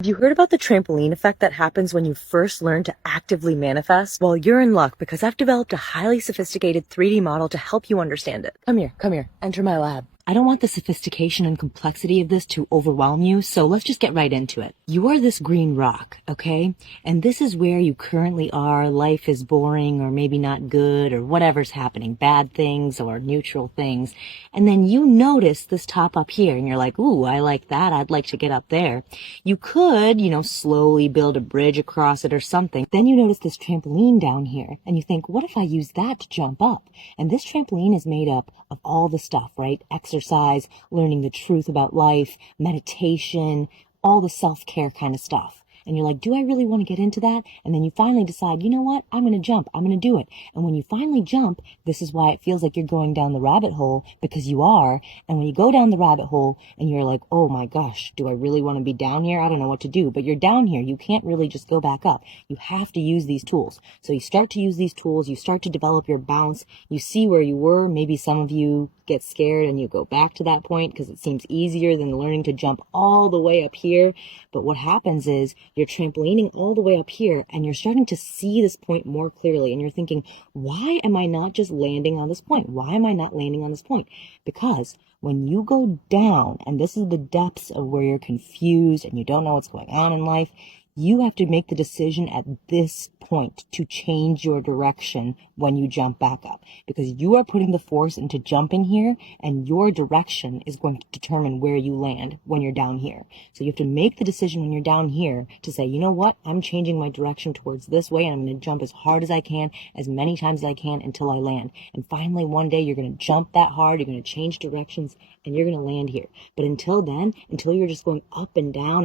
Have you heard about the trampoline effect that happens when you first learn to actively manifest? Well, you're in luck because I've developed a highly sophisticated 3D model to help you understand it. Come here, enter my lab. I don't want the sophistication and complexity of this to overwhelm you, so let's just get right into it. You are this green rock, okay? And this is where you currently are. Life is boring or maybe not good or whatever's happening, bad things or neutral things. And then you notice this top up here and you're like, ooh, I like that. I'd like to get up there. You could, slowly build a bridge across it or something. Then you notice this trampoline down here and you think, what if I use that to jump up? And this trampoline is made up of all the stuff, right? Exercise, learning the truth about life, meditation, all the self-care kind of stuff. And you're like, do I really want to get into that? And then you finally decide, you know what? I'm going to jump. I'm going to do it. And when you finally jump, this is why it feels like you're going down the rabbit hole, because you are. And when you go down the rabbit hole and you're like, oh my gosh, do I really want to be down here? I don't know what to do. But you're down here. You can't really just go back up. You have to use these tools. So you start to use these tools. You start to develop your bounce. You see where you were. Maybe some of you get scared and you go back to that point because it seems easier than learning to jump all the way up here. But what happens is you're trampolining all the way up here and you're starting to see this point more clearly. And you're thinking, why am I not just landing on this point? Why am I not landing on this point? Because when you go down, and this is the depths of where you're confused and you don't know what's going on in life, you have to make the decision at this point to change your direction when you jump back up, because you are putting the force into jumping here and your direction is going to determine where you land when you're down here. So you have to make the decision when you're down here to say, you know what, I'm changing my direction towards this way and I'm going to jump as hard as I can, as many times as I can until I land. And finally, one day you're going to jump that hard, you're going to change directions and you're going to land here. But until then, until you're just going up and down,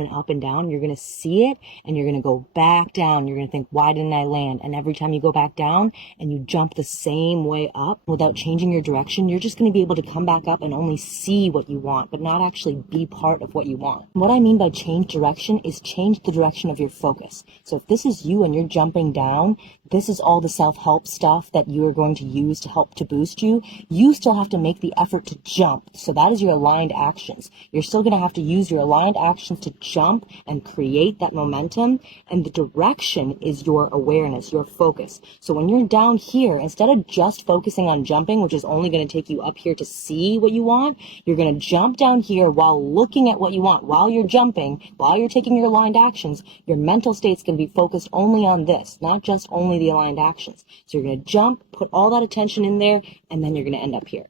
you're going to see it and you're going to go back down. You're going to think, why didn't I land? And every time you go back down and you jump the same way up without changing your direction, you're just going to be able to come back up and only see what you want, but not actually be part of what you want. What I mean by change direction is change the direction of your focus. So if this is you and you're jumping down, this is all the self-help stuff that you are going to use to help to boost you. You still have to make the effort to jump. So that is your aligned actions. You're still going to have to use your aligned actions to jump and create that momentum. And the direction is your awareness, your focus. So when you're down here, instead of just focusing on jumping, which is only going to take you up here to see what you want, you're going to jump down here while looking at what you want. While you're jumping, while you're taking your aligned actions, your mental state's going to be focused only on this, not just only the aligned actions. So you're going to jump, put all that attention in there, and then you're going to end up here.